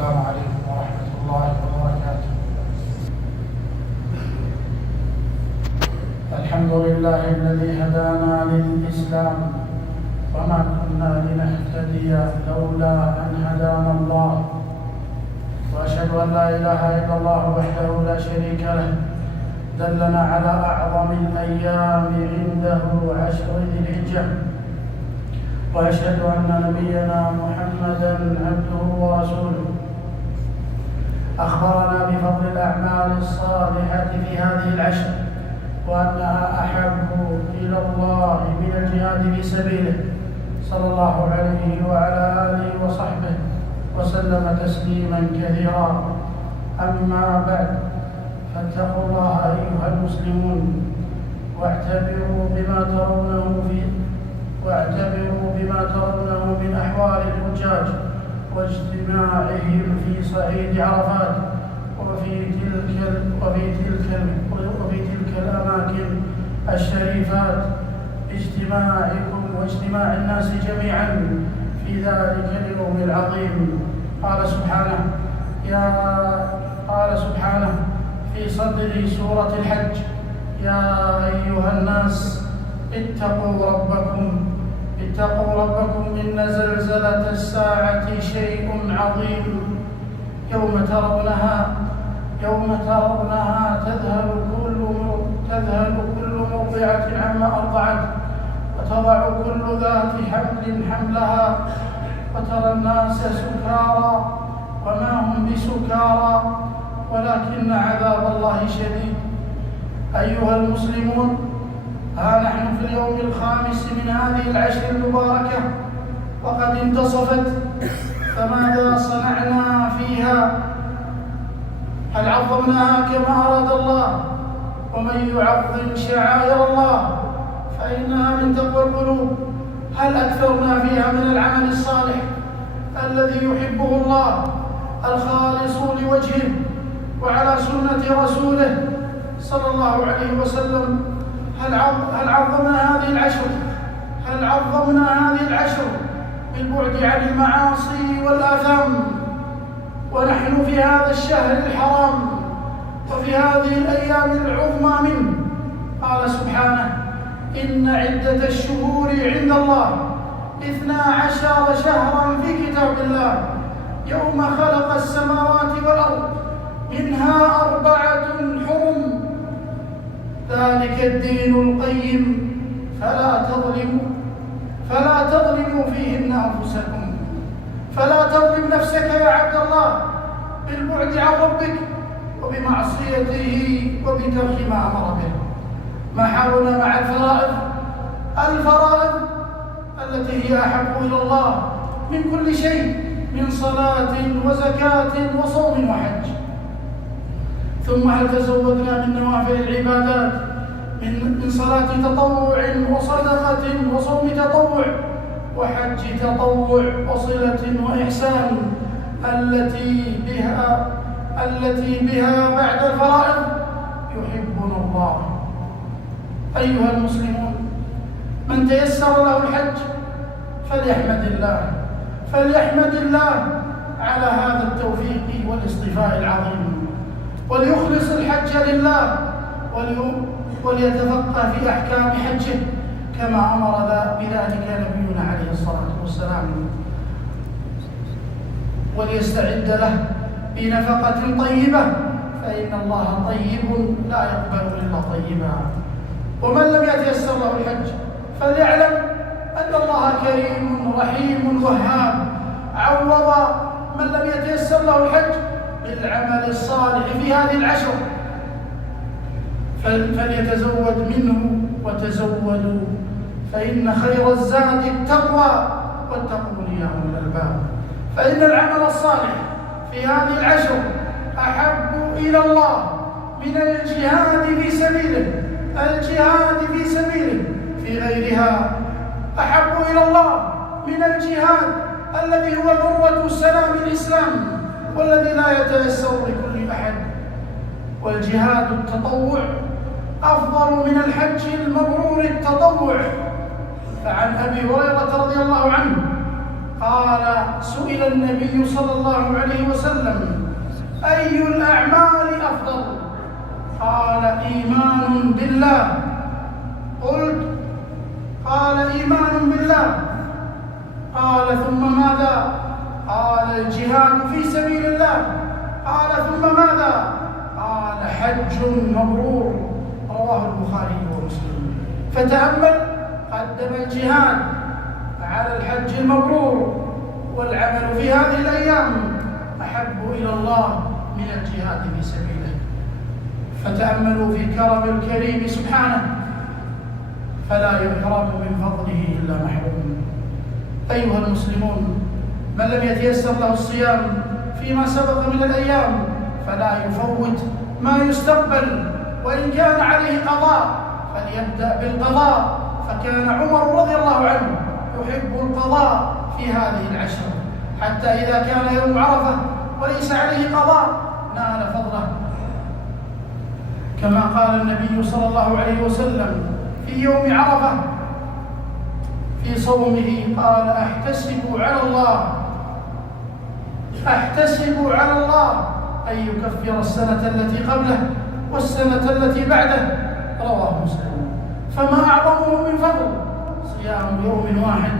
السلام عليكم ورحمة الله وبركاته. الحمد لله الذي هدانا للإسلام وما كنا لنهتدي لولا أن هدانا الله، وأشهد أن لا إله إلا الله وحده لا شريك له دلنا على أعظم الأيام عنده عشر ذي الحجة، وأشهد أن نبينا محمدًا عبده ورسوله أخبرنا بفضل الأعمال الصالحة في هذه العشر، وأنها أحب إلى الله من الجهاد في سبيله، صلى الله عليه وعلى آله وصحبه وسلم تسليما كثيرا. أما بعد، فاتقوا الله أيها المسلمون، واعتبروا بما ترونه من أحوال الحجاج واجتماعهم في صعيد عرفات وفي تلك الأماكن الشريفات، اجتماعكم واجتماع الناس جميعا في ذلك اليوم العظيم. قال سبحانه في صدر سورة الحج: يا أيها الناس اتقوا ربكم إن زلزلة الساعة شيء عظيم، يوم ترونها تذهل كل مرضعة عما أرضعت وتضع كل ذات حمل حملها، وترى الناس سكارى وما هم بسكارى ولكن عذاب الله شديد. أيها المسلمون، ها نحن في اليوم الخامس من هذه العشر المباركة وقد انتصفت، فماذا صنعنا فيها؟ هل عظمناها كما أراد الله؟ ومن يعظم شعائر الله فإنها من تقوى القلوب. هل أكثرنا فيها من العمل الصالح الذي يحبه الله الخالص لوجهه وعلى سنة رسوله صلى الله عليه وسلم؟ هل عظمنا هذه العشر بالبعد عن المعاصي والآثام، ونحن في هذا الشهر الحرام وفي هذه الأيام العظمى منه؟ قال سبحانه: إن عدة الشهور عند الله 12 شهرا في كتاب الله يوم خلق السماوات والأرض منها 4 حرم، ذلك الدين القيم، فلا تظلموا فيهن أنفسكم. فلا تظلم نفسك يا عبد الله بالبعد عن ربك وبمعصيته وبترك ما أمر به. ما حالنا مع الفرائض التي هي أحب إلى الله من كل شيء، من صلاة وزكاة وصوم وحج. ثم هل تزودنا من نوافل العبادات من صلاة تطوع وصدقة وصوم تطوع وحج تطوع وصلة وإحسان التي بها بعد الفرائض يحبنا الله. أيها المسلمون، من تيسر له الحج فليحمد الله على هذا التوفيق والاصطفاء العظيم، وليخلص الحج لله وليتفقه في أحكام حجه كما أمر بذلك نبينا عليه الصلاة والسلام، وليستعد له بنفقة طيبة، فإن الله طيب لا يقبل إلا طيبا. ومن لم يتيسر له الحج فليعلم أن الله كريم رحيم وهاب، عوض من لم يتيسر له الحج بالعمل الصالح في هذه العشر، فليتزود منه وتزودوا، فإن خير الزاد التقوى واتقون يا أولي الألباب. فإن العمل الصالح في هذه العشر أحب إلى الله من الجهاد في سبيله. في غيرها أحب إلى الله من الجهاد الذي هو ذروة سلام الإسلام والذي لا يتيسر لكل أحد. والجهاد التطوع أفضل من الحج المبرور التطوع. فعن أبي هريرة رضي الله عنه قال: سئل النبي صلى الله عليه وسلم: أي الأعمال أفضل؟ قال: إيمان بالله. قلت: قال: إيمان بالله. قال: ثم ماذا؟ قال: الجهاد في سبيل الله. قال: ثم ماذا؟ قال: حج مبرور. رواه البخاري ومسلم. فتأمل، قدم الجهاد على الحج المبرور، والعمل في هذه الأيام أحب إلى الله من الجهاد في سبيله. فتأملوا في كرم الكريم سبحانه، فلا يحرم من فضله إلا محروم. أيها المسلمون، من لم يتيسر له الصيام فيما سبق من الأيام فلا يفوت ما يستقبل، وإن كان عليه قضاء فليبدأ بالقضاء، فكان عمر رضي الله عنه يحب القضاء في هذه العشر، حتى إذا كان يوم عرفة وليس عليه قضاء نال فضله، كما قال النبي صلى الله عليه وسلم في يوم عرفة في صومه: قال: أحتسب على الله أن يكفر السنة التي قبله والسنة التي بعده. رواه مسلم. فما أعظمه من فضل صيام يوم واحد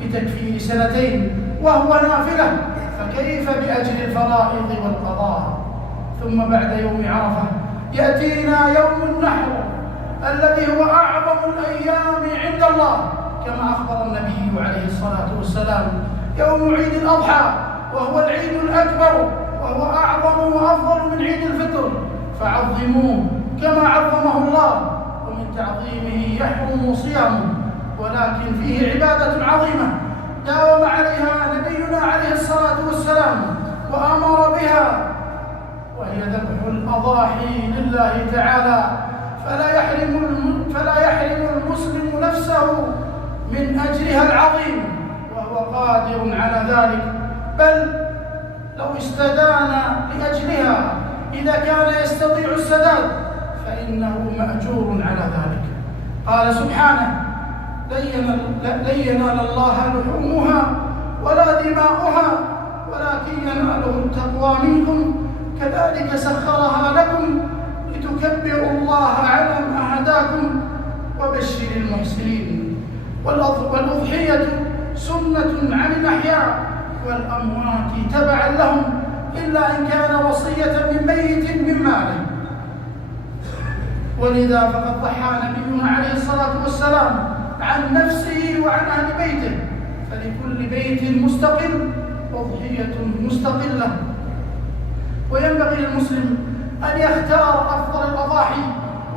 بتكفير سنتين وهو نافلة، فكيف بأجر الفرائض والقضاء؟ ثم بعد يوم عرفة يأتينا يوم النحر الذي هو أعظم الأيام عند الله، كما أخبر النبي عليه الصلاة والسلام: يوم عيد الأضحى وهو العيد الأكبر، وهو أعظم وأفضل من عيد الفطر، فعظموه كما عظمه الله، ومن تعظيمه يحرم صيامه، ولكن فيه عبادة عظيمة داوم عليها نبينا عليه الصلاة والسلام وأمر بها، وهي ذبح الأضاحي لله تعالى، فلا يحرم المسلم نفسه من أجرها العظيم وهو قادر على ذلك، بل لو استدان لأجلها إذا كان يستطيع السداد فإنه مأجور على ذلك. قال سبحانه: لن ينال الله لحومها ولا دماؤها ولكن يناله التقوى منكم كذلك سخرها لكم لتكبروا الله على ما هداكم وبشر المحسنين. والأضحية سنة عن الأحياء والأموات تبعا لهم، إلا إن كان وصية من ميت من ماله، ولذا فقد ضحى نبينا عليه الصلاة والسلام عن نفسه وعن أهل بيته، فلكل بيت مستقل أضحية مستقلة. وينبغي للمسلم أن يختار أفضل الأضاحي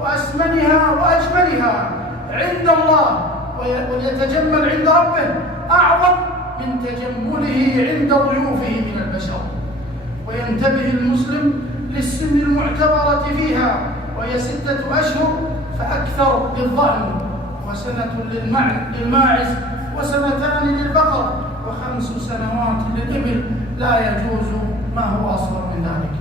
وأسمنها وأجملها عند الله، وليتجمل عند ربه أعظم من تجمله عند ضيوفه من البشر. وينتبه المسلم للسن المعتبرة فيها، وهي 6 أشهر فأكثر للضأن، وسنة للماعز، وسنتان للبقر، و5 سنوات للإبل، لا يجوز ما هو أصغر من ذلك.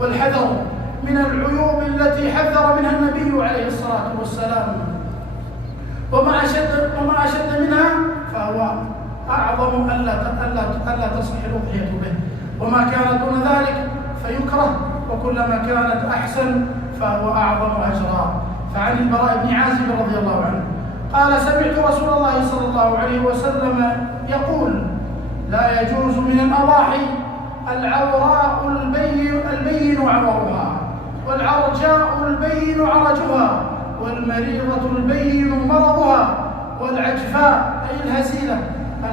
والحذر من العيوب التي حذر منها النبي عليه الصلاة والسلام، وما أشد منها فهو أعظم ألا تصح الأضحية به، وما كان دون ذلك فيكره، وكلما كانت أحسن فهو أعظم أجرا. فعن البراء بن عازب رضي الله عنه قال: سمعت رسول الله صلى الله عليه وسلم يقول: لا يجوز من الأضاحي العوراء البين عورها، والعرجاء البين عرجها، والمريضة البين مرضها، والعجفاء أي الهزيلة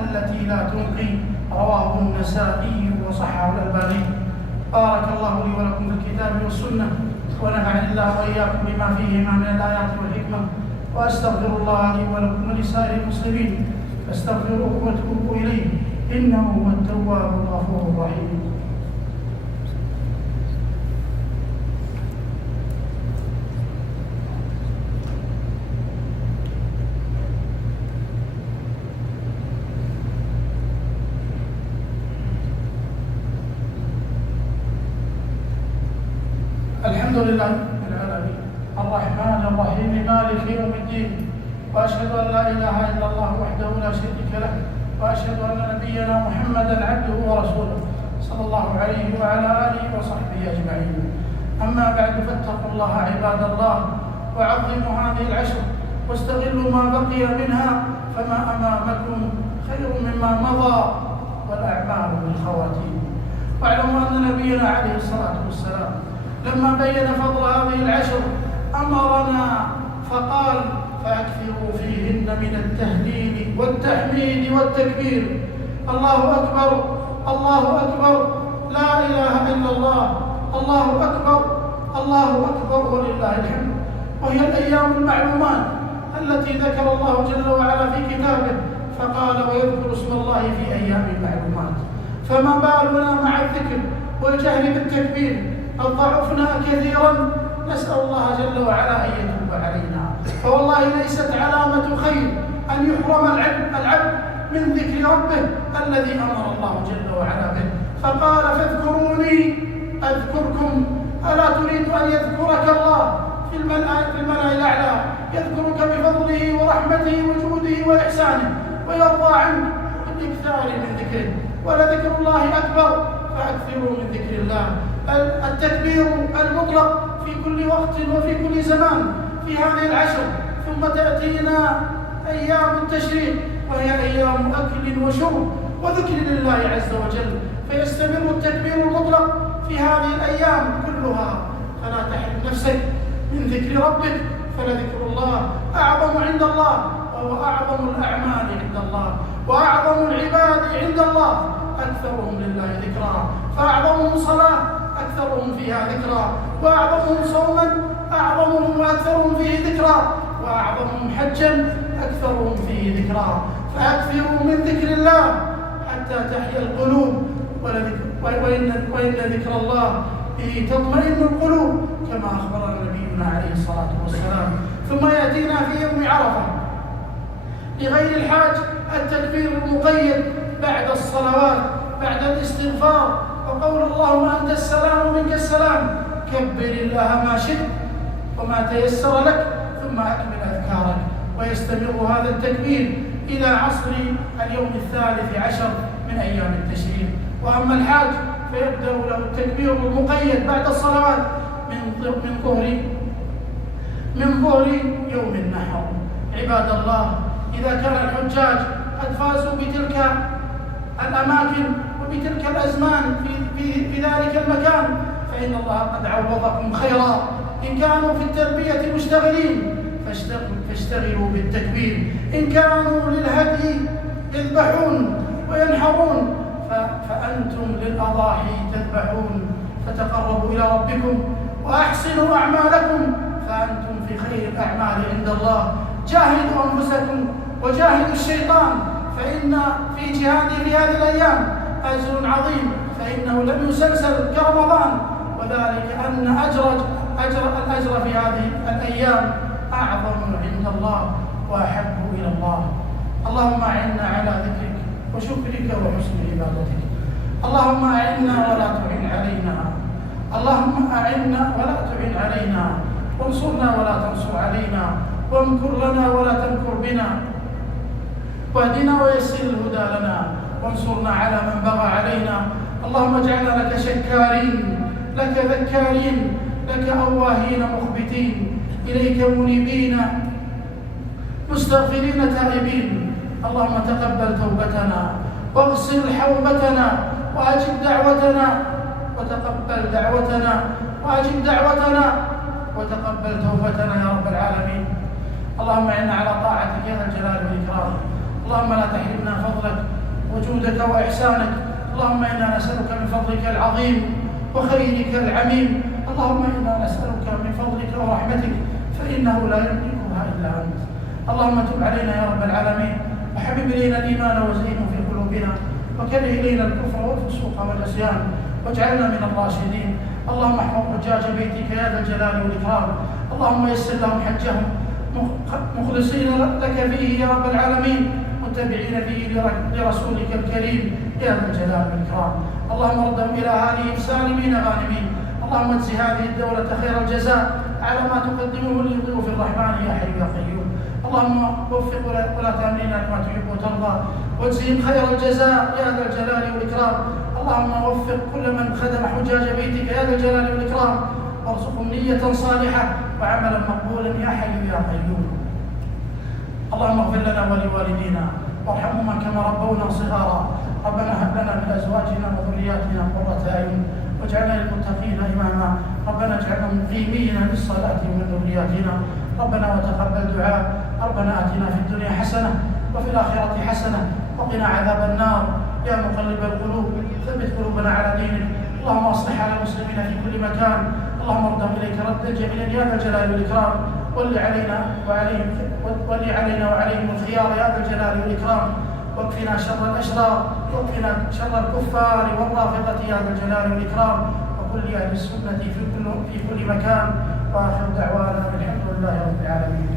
التي لا تنقي. رواه النسائي وصححه الألباني. بارك الله لي ولكم في الكتاب والسنة، ونفعني الله وإياكم بما فيهما من الآيات والحكمة، وأستغفر الله لي ولكم ولسائر المسلمين، فاستغفروه وتوبوا إليه إنه هو التواب الغفور الرحيم. الحمد لله رب العالمين الرحمن الرحيم مالك يوم الدين، وأشهد أن لا إله إلا الله وحده لا شريك له وأشهد أن نبينا محمدا عبده ورسوله صلى الله عليه وعلى آله وصحبه أجمعين. أما بعد، فاتقوا الله عباد الله، وعظموا هذه العشر، واستغلوا ما بقي منها، فما أمامكم خير مما مضى، والأعمال بالخواتيم. واعلموا أن نبينا عليه الصلاة والسلام لما بين فضل هذه العشر أمرنا فقال: فأكثروا فيهن من التهليل والتحميد والتكبير، الله أكبر الله أكبر، لا إله إلا الله، الله أكبر الله أكبر ولله الحمد. وهي الأيام المعلومات التي ذكر الله جل وعلا في كتابه، فقال: ويذكر اسم الله في أيام معلومات. فما بالنا مع الذكر والجهل بالتكبير؟ قد ضعفنا كثيرا، نسأل الله جل وعلا أن يتوب علينا. فوالله ليست علامة خير أن يحرم العبد من ذكر ربه الذي أمر الله جل وعلا به، فقال: فاذكروني أذكركم. ألا تريد أن يذكرك الله في الملأ الأعلى، يذكرك بفضله ورحمته وجوده وإحسانه ويرضى عنك بالإكثار من ذكره؟ ولذكر الله أكبر، فأكثروا من ذكر الله. التكبير المطلق في كل وقت وفي كل زمان في هذه العشر. ثم تأتينا أيام التشريق، وهي أيام أكل وشرب وذكر لله عز وجل، فيستمر التكبير المطلق في هذه الأيام كلها. فلا تحرم نفسك من ذكر ربك، فلذكر الله أعظم عند الله، وهو أعظم الأعمال عند الله، وأعظم العباد عند الله أكثرهم لله ذكرا. فأعظمهم صلاة أكثرهم فيها ذكرا، وأعظمهم صوما أعظمهم وأكثرهم فيه ذكرا، وأعظمهم حجا أكثرهم فيه ذكرا. فأكثروا من ذكر الله حتى تحيا القلوب، وإن ذكر الله به تطمئن القلوب، كما أخبرنا نبينا عليه الصلاة والسلام. ثم يأتينا في يوم عرفة لغير الحاج التكبير المقيد بعد الصلوات، بعد الاستغفار، وقول: اللهم أنت السلام ومنك السلام، كبر الله ما شئت وما تيسر لك، ثم أكمل أذكارك. ويستمر هذا التكبير إلى عصر اليوم 13 من أيام التشريق. وأما الحاج فيبدأ له التكبير المقيد بعد الصلوات من ظهر يوم النحر. عباد الله، إذا كان الحجاج قد فازوا بتلك الأماكن وبتلك الأزمان في ذلك المكان، فإن الله قد عوضكم خيرا. إن كانوا في التربية مشتغلين فاشتغلوا بالتكبير، إن كانوا للهدي يذبحون وينحرون فأنتم للأضاحي تذبحون، فتقربوا إلى ربكم وأحسنوا أعمالكم، فأنتم في خير الأعمال عند الله. جاهدوا أنفسكم وجاهدوا الشيطان، فإن في جهاده في هذه الأيام أجر عظيم، فإنه لم يسلسل كرمضان، وذلك أن الأجر في هذه الأيام أعظم عند الله وأحب إلى الله. اللهم أعنا على ذكرك وشكرك وحسن عبادتك. اللهم أعنا ولا تعن علينا، اللهم أعنا ولا تعن علينا، وانصرنا ولا تنصر علينا، وامكر لنا ولا تمكر بنا، واهدنا ويسر الهدى لنا، وانصرنا على من بغى علينا. اللهم اجعلنا لك شكارين، لك ذكارين، لك أواهين مخبتين، إليك منيبين مستغفرين تائبين. اللهم تقبل توبتنا واغسل حوبتنا وأجب دعوتنا، وتقبل دعوتنا وأجب دعوتنا، وتقبل توبتنا يا رب العالمين. اللهم إنا على طاعتك يا ذا الجلال والإكرام. اللهم لا تحرمنا فضلك وجودك وإحسانك. اللهم إنا نسألك من فضلك العظيم وخيرك العميم. اللهم إنا نسألك من فضلك ورحمتك، فإنه لا يملكها إلا أنت. اللهم تب علينا يا رب العالمين، وحبب إلينا الإيمان وزينه في قلوبنا، وكره إلينا الكفر والفسوق والعصيان، واجعلنا من الراشدين. اللهم احفظ حجاج بيتك يا ذا الجلال والإكرام. اللهم يسر لهم حجهم مخلصين لك فيه يا رب العالمين، متبعين فيه لرسولك الكريم يا ذا الجلال والإكرام. اللهم ردهم إلى أهاليهم سالمين غانمين. اللهم اجز هذه الدولة خير الجزاء على ما تقدمه لضيوف الرحمن يا حي يا قيوم. اللهم وفق ولاة أمرنا لما تحب وترضى واجزهم خير الجزاء يا ذا الجلال والإكرام. اللهم وفق كل من خدم حجاج بيتك يا ذا الجلال والإكرام، وارزقهم نية صالحة وعملا مقبولا يا حي يا قيوم. اللهم اغفر لنا ولوالدينا وارحمهما كما ربونا صغارا. ربنا هب لنا من ازواجنا وذرياتنا قرة اعين واجعلنا للمتقين اماما. ربنا اجعلنا مقيمين للصلاة ومن ذرياتنا. ربنا وتقبل دعاء. ربنا اتنا في الدنيا حسنة وفي الآخرة حسنة وقنا عذاب النار. يا مقلب القلوب ثبت قلوبنا على دينك. اللهم اصلح على المسلمين في كل مكان. اللهم ردهم اليك ردا جميلا يا ذا الجلال والاكرام. ول علينا وعليهم الخيار يا ذا الجلال والاكرام. واكفنا شر الاشرار واكفنا شر الكفار والرافضة يا ذا الجلال والاكرام. وكل اهل السنة في كل مكان. واخر دعوانا الحمد لله رب العالمين.